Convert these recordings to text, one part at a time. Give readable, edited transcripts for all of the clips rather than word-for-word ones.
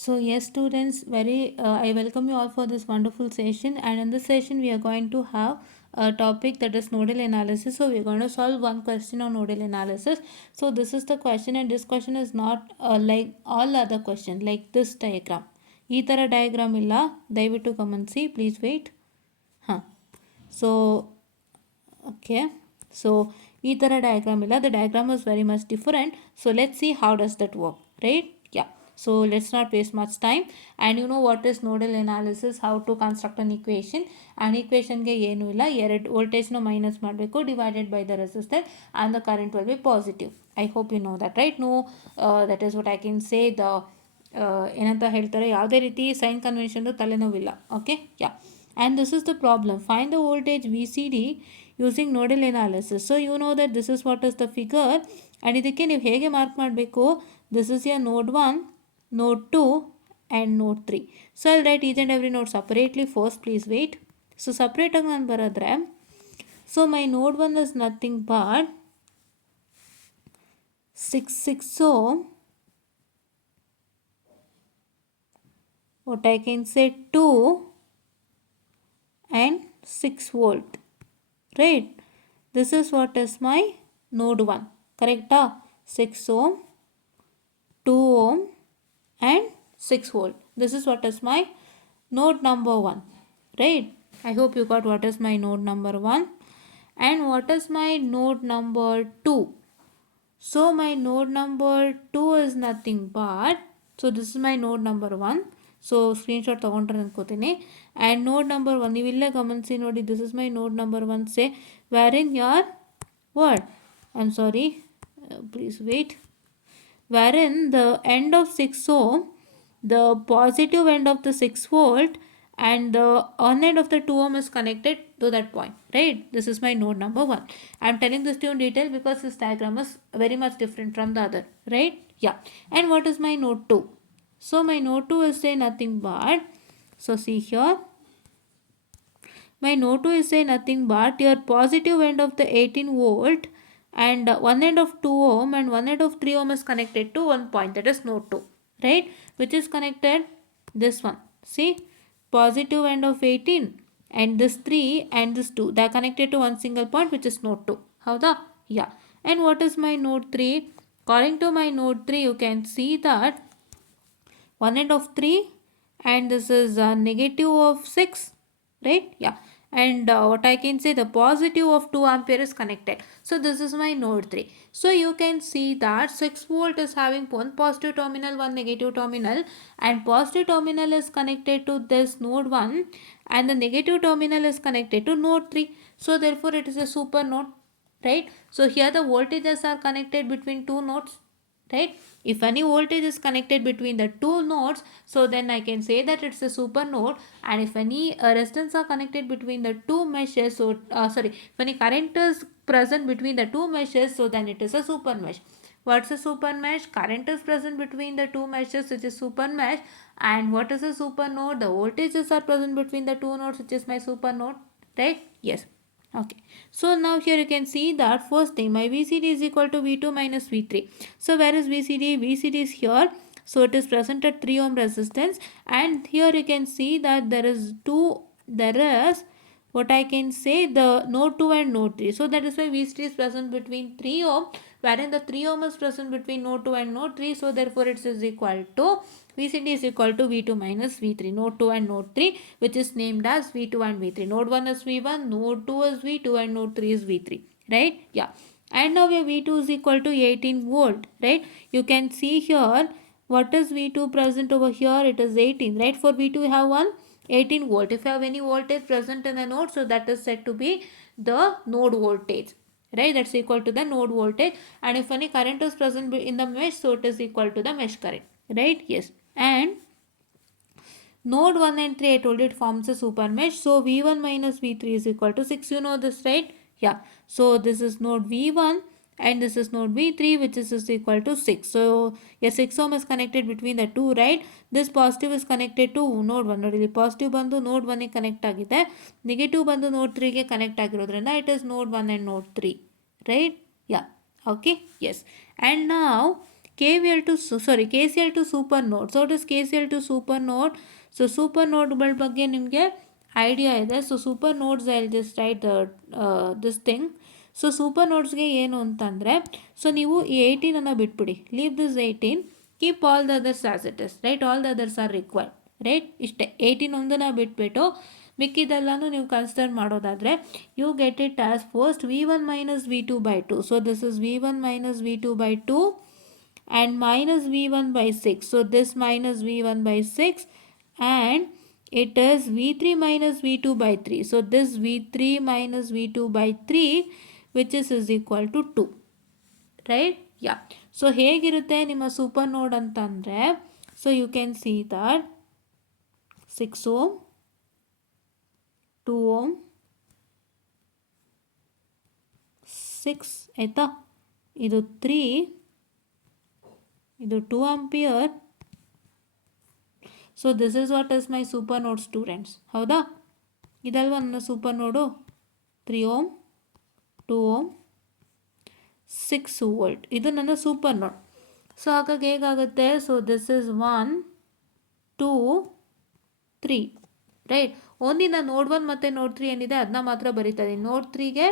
So yes, students, I welcome you all for this wonderful session. And in this session, we are going to have a topic that is nodal analysis. So we're going to solve one question on nodal analysis. So this is the question, and this question is not like all other question, like this diagram. ಈ ಥರ diagram ಇಲ್ಲ, ದಯವಿಟ್ಟು ಗಮನಿಸಿ, please weight. ಹಾಂ, so okay, so ಈ ಥರ diagram ಇಲ್ಲ, the diagram is very much different. So let see how does that work, right? Yeah, so let's not waste much time. And you know what is nodal analysis, how to construct an equation. And equation ge ಏನು ಇಲ್ಲ, ಎರಡು ವೋಲ್ಟೇಜ್ನ minus ಮಾಡಬೇಕು, divided by the resistor, and the current will be positive. I hope you know that, right? No, that is what I can say. The ಏನಂತ ಹೇಳ್ತಾರೆ, ಯಾವುದೇ ರೀತಿ sign ಕನ್ವೆನ್ಷನ್ದು ತಲೆನೋವಿಲ್ಲ. Okay, yeah. And this is the problem, find the voltage VCD using nodal analysis. So you know that this is what is the figure. And ಇದಕ್ಕೆ ನೀವು ಹೇಗೆ mark ಮಾಡಬೇಕು, this is your node 1, node 2 and node 3. So I'll write each and every node separately first, please wait. So separate ಆಗಿ ನಾನು ಬರೆದ್ರೆ, so my node 1 is nothing but 6 ohm, what I can say 2 and 6 volt, right? This is what is my node 1, correct? 6 ohm, 2 ohm and 6 volt. This is what is my node number 1, right? I hope you got what is my node number 1 and what is my node number 2. So my node number 2 is nothing but, so this is my node number 1. So screenshot ತಗೊಂಡ್ರೆ ಅನ್ಕೋತೀನಿ. And node number 1 ನೀವಿಲ್ಲೇ ಗಮನಿಸಿ ನೋಡಿ, this is my node number 1, say wherein your what, I'm sorry, please wait, wherein the end of 6 ohm, the positive end of the 6 volt and the on end of the 2 ohm is connected to that point, right? This is my node number 1. I'm telling this to you in detail because this diagram is very much different from the other, right? Yeah. And what is my node 2? So my node 2 is say nothing but, so see here, my node 2 is say nothing but your positive end of the 18 volt and one end of 2 ohm and one end of 3 ohm is connected to one point, that is node 2, right? Which is connected, this one, see, positive end of 18 and this 3 and this 2, they are connected to one single point, which is node 2. Howda? Yeah. And what is my node 3? According to my node 3, you can see that one end of 3 and this is negative of 6, right? Yeah. And what I can say, the positive of 2 ampere is connected. So this is my node 3. So you can see that 6 volt is having one positive terminal, one negative terminal, and positive terminal is connected to this node 1 and the negative terminal is connected to node 3. So therefore it is a super node, right? So here the voltages are connected between two nodes, right? If any voltage is connected between the two nodes, so then I can say that it's a super node. And if any resistance are connected between the two meshes, so if any current is present between the two meshes, so then it is a super mesh. What's a super mesh? Current is present between the two meshes, which is super mesh. And what is a super node? The voltages are present between the two nodes, which is my super node, right? Yes. Okay, so now here you can see that first thing, my VCD is equal to V2 minus V3. So where is VCD? VCD is here. So it is present at 3 ohm resistance, and here you can see that there is what I can say, the node 2 and node 3. So that is why VCD is present between 3 ohm, wherein the 3 ohm is present between node 2 and node 3. So therefore it is equal to, VCD is equal to V2 minus V3, node 2 and node 3, which is named as V2 and V3. Node 1 is V1, node 2 is V2 and node 3 is V3, right? Yeah. And now your V2 is equal to 18 volt, right? You can see here, what is V2 present over here? It is 18, right? For V2 you have one 18 volt. If you have any voltage present in a node, so that is said to be the node voltage, right? That's equal to the node voltage. And if any current is present in the mesh, so it is equal to the mesh current, right? Yes. And node 1 and 3, I told you it forms a super mesh. So V1 minus V3 is equal to 6. You know this, right? Yeah. So this is node V1 and this is node V3, which is equal to 6. So a 6 ohm is connected between the two, right? This positive is connected to node 1. Nodili positive bandu node 1 ಗೆ connect ಆಗಿದೆ, negative bandu node 3 ಗೆ connect ಆಗಿರೋದ್ರಿಂದ it is node 1 and node 3, right? Yeah. Okay. Yes. And now KCL to super node. So what is KCL to super node? So super node ಬಗ್ಗೆ ನಿಮಗೆ idea ಇದೆ. So super nodes I just write this thing. So super ನೋಡ್ಸ್ಗೆ ಏನು ಅಂತಂದರೆ, so ನೀವು ಈ 18 ಬಿಟ್ಬಿಡಿ, leave this 18, keep all the others as it is, right, all the others are required, right, ಇಷ್ಟೇ. 18 ಬಿಟ್ಬಿಟ್ಟು ಮಿಕ್ಕಿದೆಲ್ಲನೂ ನೀವು ಕನ್ಸಿಡರ್ ಮಾಡೋದಾದರೆ, you get it as first V1 minus V2 by 2. So this is V1 minus V2 by 2 and minus V1 by 6. So this minus V1 by 6 and it is V3 minus V2 by 3. So this V3 minus V2 by 3 which is equal to 2. Right? Yeah. So ಹೇಗಿರುತ್ತೆ ನಿಮ್ಮ super node ಅಂತಂದರೆ, so you can see that 6 ohm, 2 ohm, 6 ಆಯಿತಾ, ಇದು 3, ಇದು 2 ampere. So this is what is my super node students. ಹೌದಾ? ಇದಲ್ವ ನನ್ನ super ನೋಡು. 3 ohm, 2 ohm, 6 volt, ಇದು ನನ್ನ ಸೂಪರ್ ನೋಡ್. ಸೊ ಹಾಗಾಗಿ ಹೇಗಾಗುತ್ತೆ, so this is 1, 2, 3, right. Only ನಾನು ನೋಡ್ 1 ಮತ್ತು ನೋಡ್ 3 ಏನಿದೆ ಅದನ್ನ ಮಾತ್ರ ಬರೀತಾ ಇದ್ದೀನಿ. ನೋಡ್ 3ಗೆ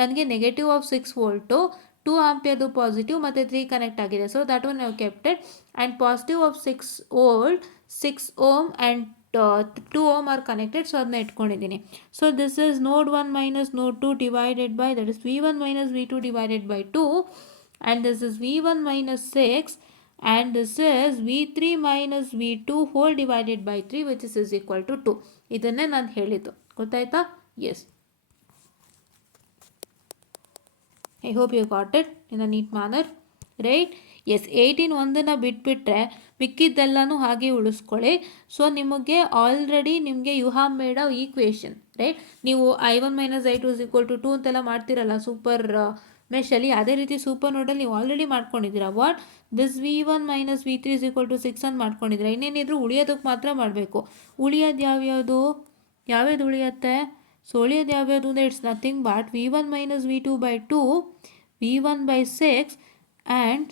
ನನಗೆ ನೆಗೆಟಿವ್ ಆಫ್ 6 ವೋಲ್ಟು, 2 ಆಂಪಿಯರ್ದು ಪಾಸಿಟಿವ್ ಮತ್ತು 3 ಕನೆಕ್ಟ್ ಆಗಿದೆ. So that one have kepted. And positive of 6 volt, 6 ohm and 2 ohm are connected. So ಅದನ್ನ ಇಟ್ಕೊಂಡಿದ್ದೀನಿ. ಸೊ ದಿಸ್ ಇಸ್ ನೋಡ್ 1 ಮೈನಸ್ ನೋಡ್ 2 divided by, that is V1 minus V2 divided by 2, and this is V1 minus 6, and this is V3 minus V2 whole divided by 3 which is equal to 2. ಇದನ್ನೇ ನಾನು ಹೇಳಿದ್ದು, ಗೊತ್ತಾಯ್ತಾ? Yes, I hope you got it in a neat manner, right? Yes, 18 ಒಂದನ್ನು ಬಿಟ್ಬಿಟ್ರೆ ಮಿಕ್ಕಿದ್ದೆಲ್ಲನೂ ಹಾಗೆ ಉಳಿಸ್ಕೊಳ್ಳಿ. So ನಿಮಗೆ already you have made a equation, right? ನೀವು I1 minus I2 is equal to 2 ಅಂತೆಲ್ಲ ಮಾಡ್ತಿರಲ್ಲ ಸೂಪರ್ ಮೆಷಲ್ಲಿ, ಅದೇ ರೀತಿ ಸೂಪರ್ ನೋಡಲ್ಲಿ ನೀವು ಆಲ್ರೆಡಿ ಮಾಡ್ಕೊಂಡಿದ್ದೀರಾ. What this V1 minus V3 is equal to 6 ಅಂತ ಮಾಡ್ಕೊಂಡಿದ್ದೀರಾ. ಇನ್ನೇನಿದ್ರು ಉಳಿಯೋದಕ್ಕೆ ಮಾತ್ರ ಮಾಡಬೇಕು. ಉಳಿಯೋದು ಯಾವ್ಯಾವುದು ಉಳಿಯುತ್ತೆ? ಸೊ ಉಳಿಯೋದು ಯಾವ್ಯಾವುದು ಅಂದರೆ it's nothing but V1 minus V2 by 2, V1 by 6 and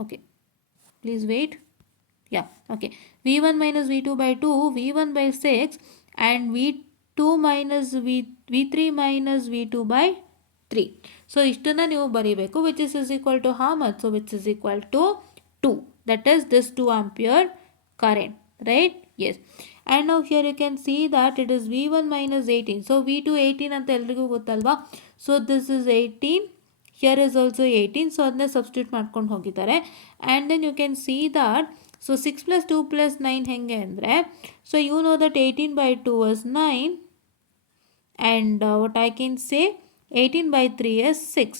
okay, please wait. Yeah, okay, V1 minus V2 by 2, V1 by 6 and V2 minus V3 minus V2 by 3. So ಇಷ್ಟನ್ನು ನೀವು ಬರೀಬೇಕು, which is equal to how much? So which is equal to 2, that is this 2 ampere current, right? Yes. And now here you can see that it is V1 minus 18. So V2 18 ಅಂತ ಎಲ್ರಿಗೂ ಗೊತ್ತಲ್ವಾ? So this is 18, here is also 18. So ಅದನ್ನೇ substitute ಮಾಡ್ಕೊಂಡು ಹೋಗಿದ್ದಾರೆ. And then you can see that, so 6 plus 2 plus 9 ಹೆಂಗೆ ಅಂದರೆ, so you know that 18 by 2 is 9 and what I can say 18 by 3 is 6,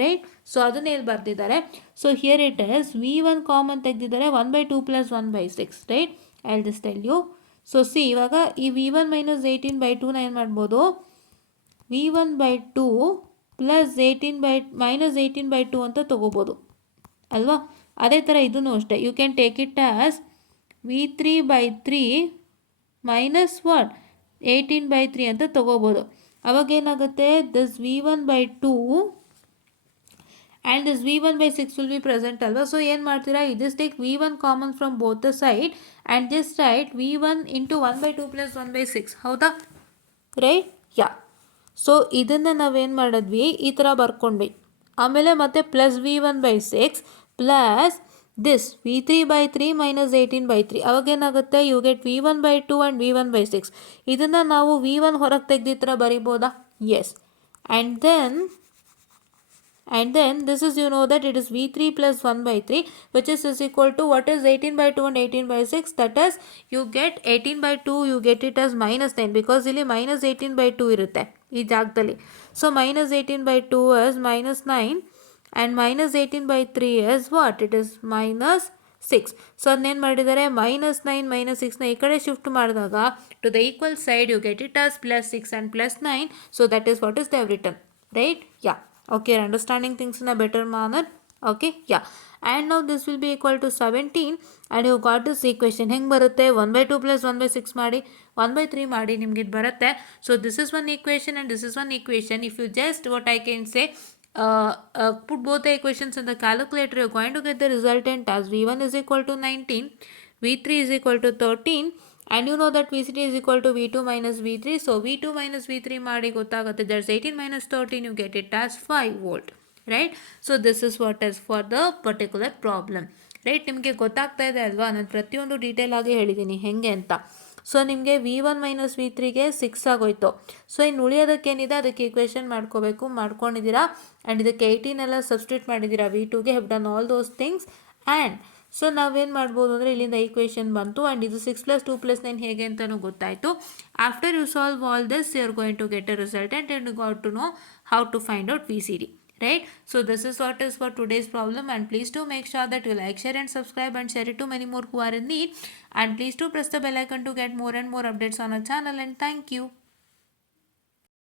right? So ಅದನ್ನೇ ಇಲ್ಲಿ ಬರೆದಿದ್ದಾರೆ. So here it is V1 common ತೆಗೆದಿದ್ದಾರೆ, 1 by 2 plus 1 by 6, right? I will just tell you. So see, ಇವಾಗ ಈ V1 minus 18 by 2ನ ಏನು ಮಾಡ್ಬೋದು, V1 by 2 plus 18 by minus 18 by 2 ಅಂತ ತೊಗೋಬೋದು ಅಲ್ವಾ? ಅದೇ ಥರ ಇದನ್ನು ಅಷ್ಟೇ, you can take it as V3 by 3 minus what 18 by 3 ಅಂತ ತೊಗೋಬೋದು. ಅವಾಗ ಏನಾಗುತ್ತೆ, this V1 by 2 and this V1 by 6 will be present ಅಲ್ವಾ? ಸೊ ಏನು ಮಾಡ್ತೀರಾ, you just take V1 common from both the side and just write V1 into 1 by 2 plus 1 by 6. ಹೌದಾ? Right? ಯಾ. So ಇದನ್ನು ನಾವೇನು ಮಾಡಿದ್ವಿ, ಈ ಥರ ಬರ್ಕೊಂಡ್ವಿ. ಆಮೇಲೆ ಮತ್ತೆ plus V1 by 6 plus this V3 by 3 minus 18 by 3. ಅವಾಗೇನಾಗುತ್ತೆ, you get V1 by 2 and V1 by 6. ಇದನ್ನು ನಾವು V1 ಹೊರಗೆ ತೆಗೆದು ಈ ಥರ ಬರಿಬೋದಾ? Yes. And then this is, you know that it is V3 plus 1 by 3 which is equal to what is 18 by 2 and 18 by 6, that is you get 18 by 2, you get it as minus 9 because ಇಲ್ಲಿ minus 18 by 2 ಇರುತ್ತೆ ಈ ಜಾಗದಲ್ಲಿ. So minus 18 by 2 is minus 9 and minus 18 by 3 is what? It is minus 6. So ಅದನ್ನೇನು ಮಾಡಿದ್ದಾರೆ, minus 9 minus 6ನ ಈ ಕಡೆ shift ಮಾಡಿದಾಗ to the equal side you get it as plus 6 and plus 9. So that is what is they have written, right? Yeah. Okay, you're understanding things in a better manner. Okay, yeah. And now this will be equal to 17 and you got this equation. ಹೆಂಗೆ ಬರುತ್ತೆ, 1 by 2 plus 1 by 6 ಮಾಡಿ 1 by 3 ಮಾಡಿ ನಿಮ್ಗೆ ಇದು ಬರುತ್ತೆ. So this is one equation and this is one equation. If you just what I can say put both the equations in the calculator, you're going to get the resultant as V1 is equal to 19, V3 is equal to 13, and you know that V3 is equal to V2 minus V3. So V2 minus V3 ಮಾಡಿ ಗೊತ್ತಾಗುತ್ತೆ. That's 18 minus 13. You get it as 5 volt. Right? So this is what is for the particular problem. Right? ನಿಮಗೆ ಗೊತ್ತಾಗ್ತಾ ಇದೆ ಅಲ್ವಾ? ನಾನು ಪ್ರತಿಯೊಂದು detail ಆಗಿ ಹೇಳಿದ್ದೀನಿ ಹೆಂಗೆ ಅಂತ. ಸೊ ನಿಮಗೆ V1 ಮೈನಸ್ V3ಗೆ 6 ಆಗೋಯ್ತು. ಸೊ ಇನ್ನು ಉಳಿಯೋದಕ್ಕೇನಿದೆ ಅದಕ್ಕೆ ಈಕ್ವೇಷನ್ ಮಾಡ್ಕೋಬೇಕು, ಮಾಡ್ಕೊಂಡಿದ್ದೀರಾ. ಆ್ಯಂಡ್ ಇದಕ್ಕೆ 18 ಎಲ್ಲ ಸಬ್ಸ್ಟಿಟ್ಯೂಟ್ ಮಾಡಿದ್ದೀರಾ. V2ಗೆ have done all those things. And so ನಾವೇನು ಮಾಡ್ಬೋದು ಅಂದರೆ ಇಲ್ಲಿಂದ ಈಕ್ವೇಷನ್ ಬಂತು. ಆ್ಯಂಡ್ ಇದು 6 + 2 + 9 ಹೇಗೆ ಅಂತಲೂ ಗೊತ್ತಾಯಿತು. After you solve all this you are going to get a resultant and you got to know how to find out VCD. Right? So this is what is for today's problem, and please do make sure that you like, share and subscribe and share it to many more who are in need, and please do press the bell icon to get more and more updates on our channel, and thank you.